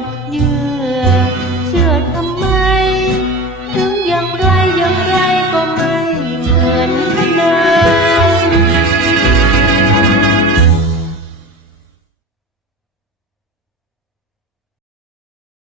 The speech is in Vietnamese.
một như